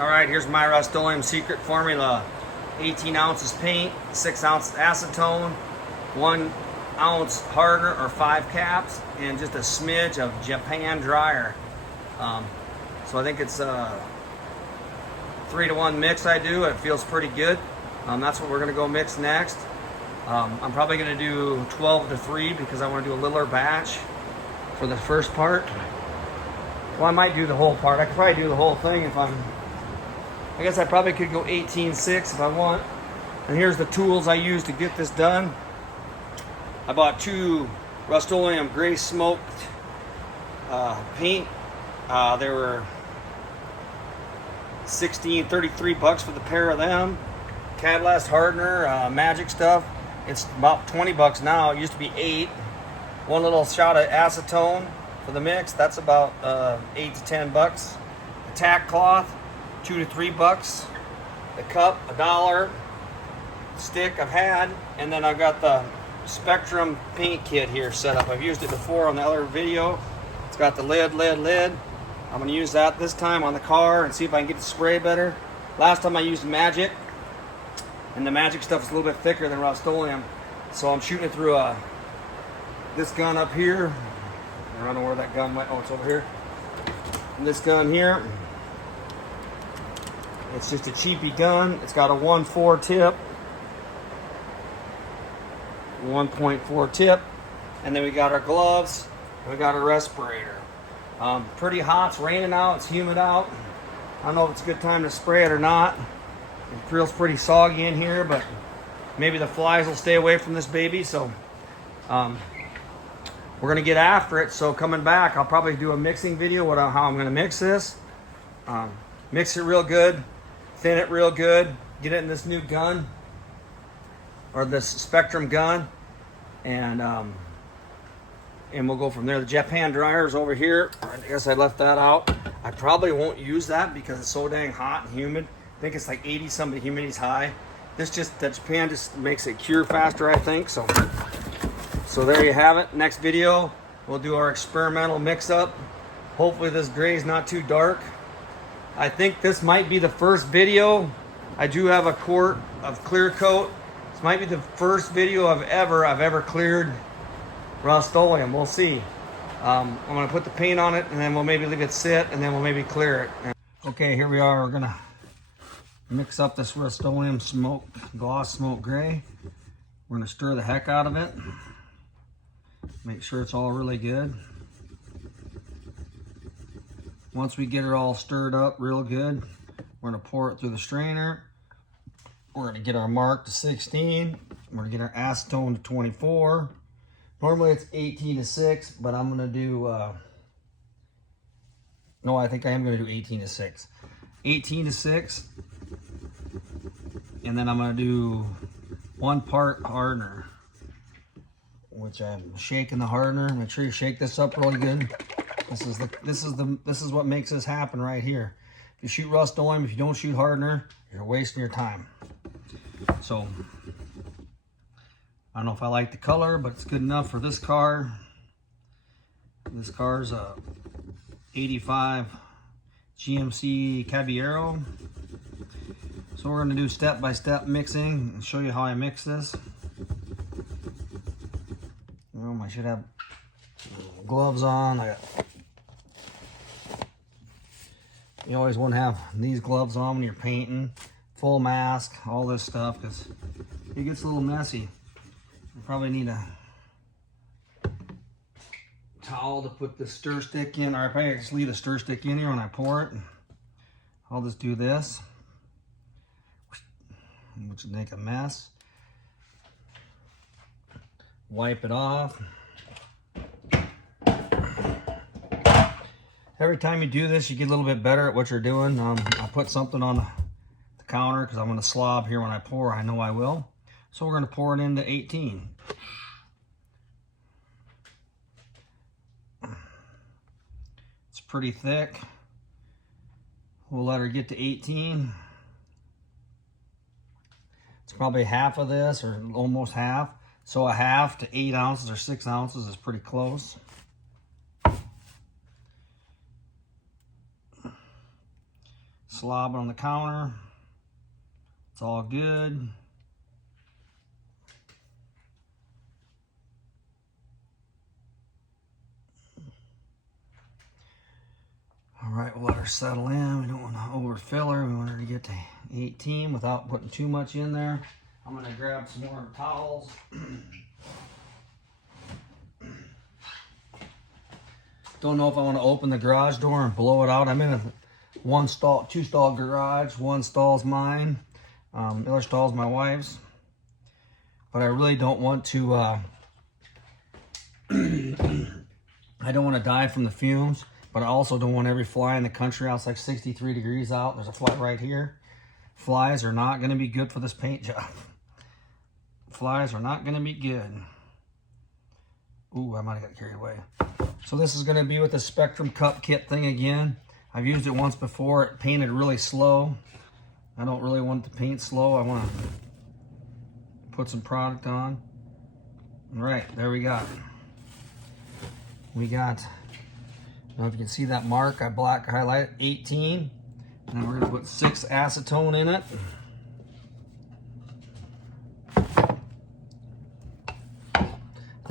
All right, here's my Rustoleum secret formula. 18 ounces paint, 6 ounces acetone, 1 ounce hardener or 5 caps, and just a smidge of Japan dryer. So I think it's a 3-to-1 mix I do. It feels pretty good. That's what we're gonna go mix next. I'm probably gonna do 12-to-3 because I wanna do a littler batch for the first part. Well, I might do the whole part. I could probably do the whole thing if I guess I probably could go 18-6 if I want. And here's the tools I use to get this done. I bought 2 Rustoleum gray smoked paint. They were $33 for the pair of them. Catalyst hardener, magic stuff. It's about $20 now. It used to be $8. 1 little shot of acetone for the mix. That's about $8 to $10. The tack cloth, $2 to $3. The cup, $1. Stick I've had, and then I've got the Spectrum paint kit here set up. I've used it before on the other video. It's got the lid. I'm going to use that this time on the car and see if I can get the spray better. Last time I used Magic, and the Magic stuff is a little bit thicker than Rustoleum, so I'm shooting it through this gun up here. I don't know where that gun went. Oh, it's over here. And this gun here, it's just a cheapy gun. It's got a 1.4 tip, 1.4 tip, and then we got our gloves, and we got our respirator. Pretty hot. It's raining out. It's humid out. I don't know if it's a good time to spray it or not. It feels pretty soggy in here, but maybe the flies will stay away from this baby. So we're gonna get after it. So coming back, I'll probably do a mixing video how I'm gonna mix this. Mix it real good, thin it real good, get it in this new gun, or this Spectrum gun, and we'll go from there. The Japan dryer is over here. I guess I left that out. I probably won't use that because it's so dang hot and humid. I think it's like 80 something, the humidity's high. The Japan just makes it cure faster, I think. So there you have it. Next video, we'll do our experimental mix-up. Hopefully this gray is not too dark. I think this might be the first video. I do have a quart of clear coat. This might be the first video I've ever cleared Rustoleum. We'll see. I'm gonna put the paint on it, and then we'll maybe leave it sit, and then we'll maybe clear it. Okay, here we are. We're gonna mix up this Rustoleum gloss smoke gray. We're gonna stir the heck out of it. Make sure it's all really good. Once we get it all stirred up real good, we're gonna pour it through the strainer. We're gonna get our mark to 16. We're gonna get our acetone to 24. Normally it's 18-6, but I'm gonna do, no, I think I am gonna do 18-6. 18-6, and then I'm gonna do 1 part hardener, which I'm shaking the hardener. Make sure you shake this up really good. This is what makes this happen right here. If you shoot Rustoleum, if you don't shoot hardener, you're wasting your time. So I don't know if I like the color, but it's good enough for this car. This car's a 85 GMC Caballero. So we're gonna do step-by-step mixing and show you how I mix this. I should have gloves on. You always want to have these gloves on when you're painting. Full mask, all this stuff, because it gets a little messy. You probably need a towel to put the stir stick in, or I probably just leave the stir stick in here when I pour it. I'll just do this, which will make a mess. Wipe it off. Every time you do this, you get a little bit better at what you're doing. I'll put something on the counter because I'm going to slob here when I pour. I know I will. So we're going to pour it into 18. It's pretty thick. We'll let her get to 18. It's probably half of this, or almost half. So a half to 8 ounces or 6 ounces is pretty close. slobbing on the counter. It's all good. All right, we'll let her settle in. We don't want to overfill her. We want her to get to 18 without putting too much in there. I'm gonna grab some more towels. Don't know if I want to open the garage door and blow it out. I'm in a two stall garage. One stall's mine. The other stall's my wife's. But I really don't want to, I don't want to die from the fumes, but I also don't want every fly in the country out. It's like 63 degrees out. There's a fly right here. Flies are not going to be good for this paint job. Flies are not going to be good. Ooh, I might have got carried away. So this is going to be with the Spectrum Cup kit thing again. I've used it once before. It painted really slow. I don't really want it to paint slow. I want to put some product on. All right, there we got. We got, I don't know if you can see that mark. I black highlighted 18. And then we're going to put 6 acetone in it.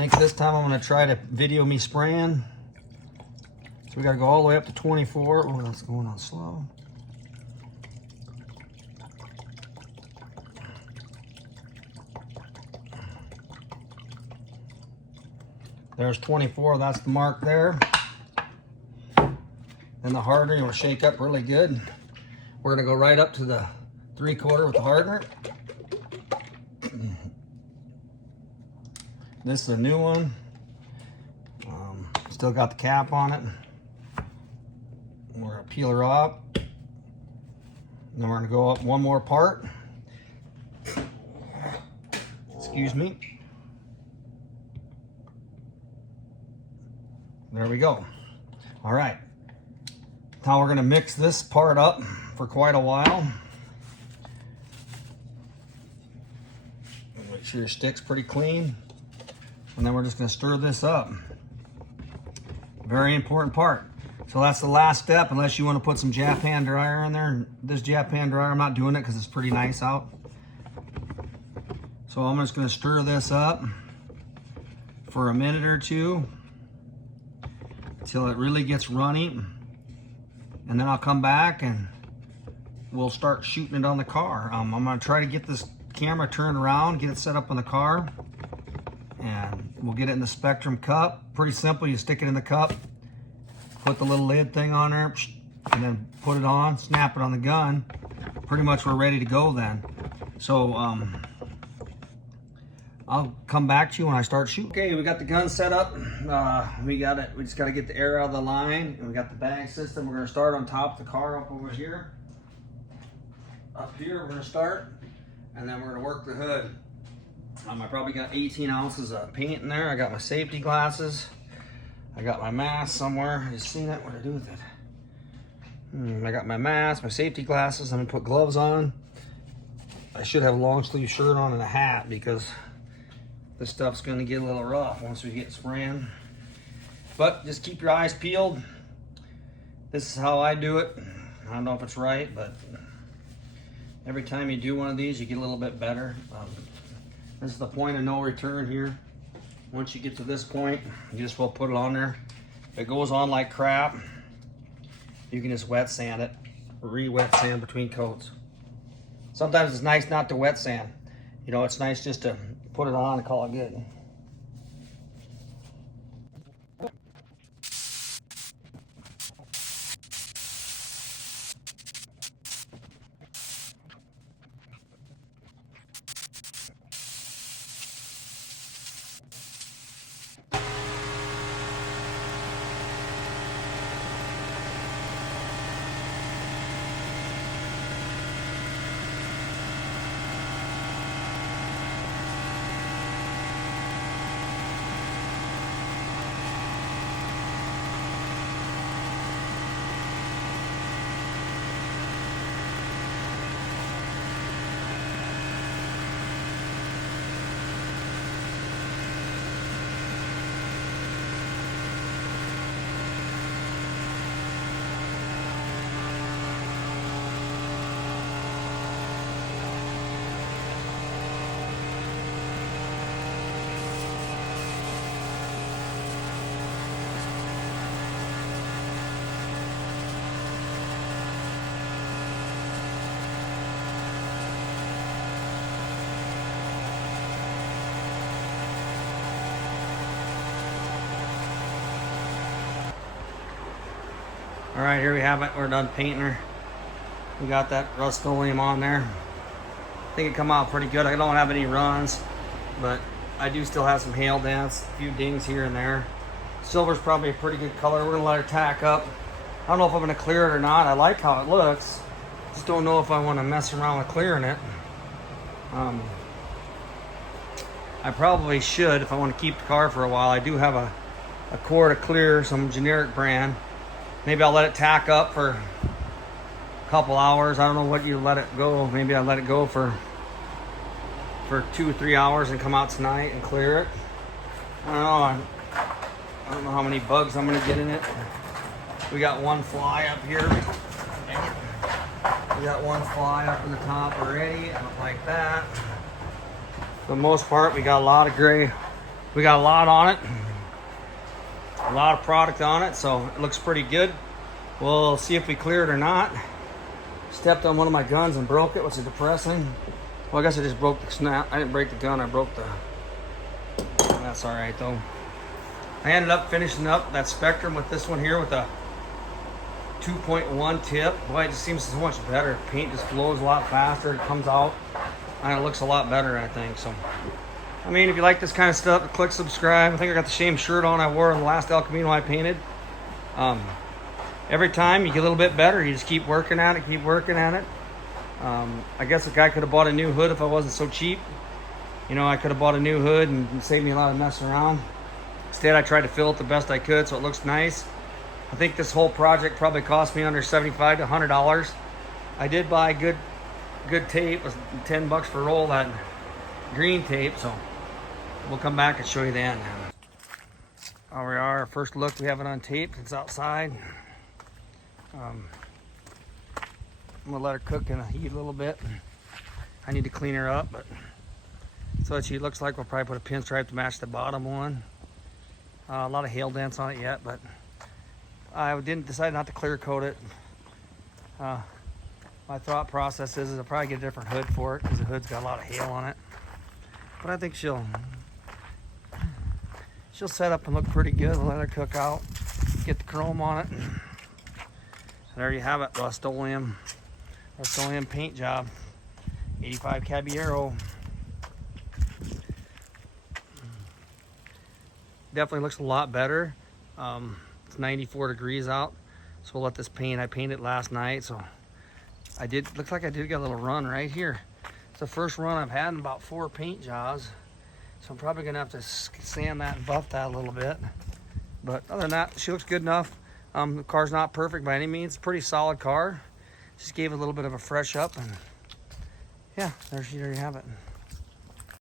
I think this time I'm going to try to video me spraying. So we got to go all the way up to 24. Oh, that's going on slow. There's 24, that's the mark there. Then the hardener, you want to shake up really good. We're going to go right up to the 3/4 with the hardener. This is a new one. Still got the cap on it. We're going to peel her up. Then we're going to go up one more part. Excuse me. There we go. All right. Now we're going to mix this part up for quite a while. Make sure your stick's pretty clean. And then we're just going to stir this up. Very important part. So that's the last step, unless you want to put some Japan dryer in there. This Japan dryer, I'm not doing it because it's pretty nice out. So I'm just going to stir this up for a minute or two until it really gets runny. And then I'll come back and we'll start shooting it on the car. I'm going to try to get this camera turned around, get it set up on the car. And we'll get it in the Spectrum cup. Pretty simple, you stick it in the cup, put the little lid thing on there, and then put it on, snap it on the gun. Pretty much we're ready to go then. So I'll come back to you when I start shooting. Okay, we got the gun set up. We just got to get the air out of the line. And we got the bag system. We're going to start on top of the car up over here. Up here we're going to start, and then we're going to work the hood. I probably got 18 ounces of paint in there. I got my safety glasses. I got my mask somewhere. I just seen it. What do I do with it? I got my mask, my safety glasses. I'm gonna put gloves on. I should have a long sleeve shirt on and a hat because this stuff's gonna get a little rough once we get spraying. But just keep your eyes peeled. This is how I do it. I don't know if it's right, but every time you do one of these, you get a little bit better. This is the point of no return here. Once you get to this point, you just will put it on there. If it goes on like crap, you can just wet sand it, re-wet sand between coats. Sometimes it's nice not to wet sand. You know, it's nice just to put it on and call it good. All right, here we have it. We're done painting her. We got that Rustoleum on there. I think it come out pretty good. I don't have any runs, but I do still have some hail dents, a few dings here and there. Silver's probably a pretty good color. We're gonna let her tack up. I don't know if I'm gonna clear it or not. I like how it looks. Just don't know if I want to mess around with clearing it. I probably should if I want to keep the car for a while. I do have a core to clear, some generic brand. Maybe I'll let it tack up for a couple hours. I don't know what you let it go. Maybe I'll let it go for 2 or 3 hours and come out tonight and clear it. I don't know. I don't know how many bugs I'm gonna get in it. We got one fly up here. We got one fly up in the top already. I don't like that. For the most part, we got a lot of gray. We got a lot on it. A lot of product on it, so it looks pretty good. We'll see if we clear it or not. Stepped on one of my guns and broke it, which is depressing. Well, I guess I just broke the snap. I didn't break the gun, I broke the... That's all right, though. I ended up finishing up that Spectrum with this one here with a 2.1 tip. Boy, it just seems so much better. Paint just flows a lot faster. It comes out and it looks a lot better, I think. So, I mean, if you like this kind of stuff, click subscribe. I think I got the same shirt on I wore in the last El Camino I painted. Every time you get a little bit better. You just keep working at it, keep working at it. I guess a guy could have bought a new hood if I wasn't so cheap. You know, I could have bought a new hood and saved me a lot of messing around. Instead, I tried to fill it the best I could so it looks nice. I think this whole project probably cost me under $75 to $100. I did buy good tape. It was $10 for a roll, that green tape, so we'll come back and show you the end. Here we are, first look. We have it on tape. It's outside. I'm gonna let her cook in the heat a little bit. I need to clean her up, but that's what she looks like. We'll probably put a pinstripe to match the bottom one. A lot of hail dents on it yet, but I didn't decide not to clear coat it. My thought process is I'll probably get a different hood for it because the hood's got a lot of hail on it. But I think she'll set up and look pretty good. We'll let her cook out, get the chrome on it. And there you have it, Rustoleum paint job, 85 Caballero. Definitely looks a lot better. It's 94 degrees out, so we'll let this paint. I painted last night, so looks like I did get a little run right here. It's the first run I've had in about 4 paint jobs, so I'm probably gonna have to sand that and buff that a little bit. But other than that, she looks good enough. The car's not perfect by any means. It's a pretty solid car. Just gave it a little bit of a fresh up, and yeah, there you have it.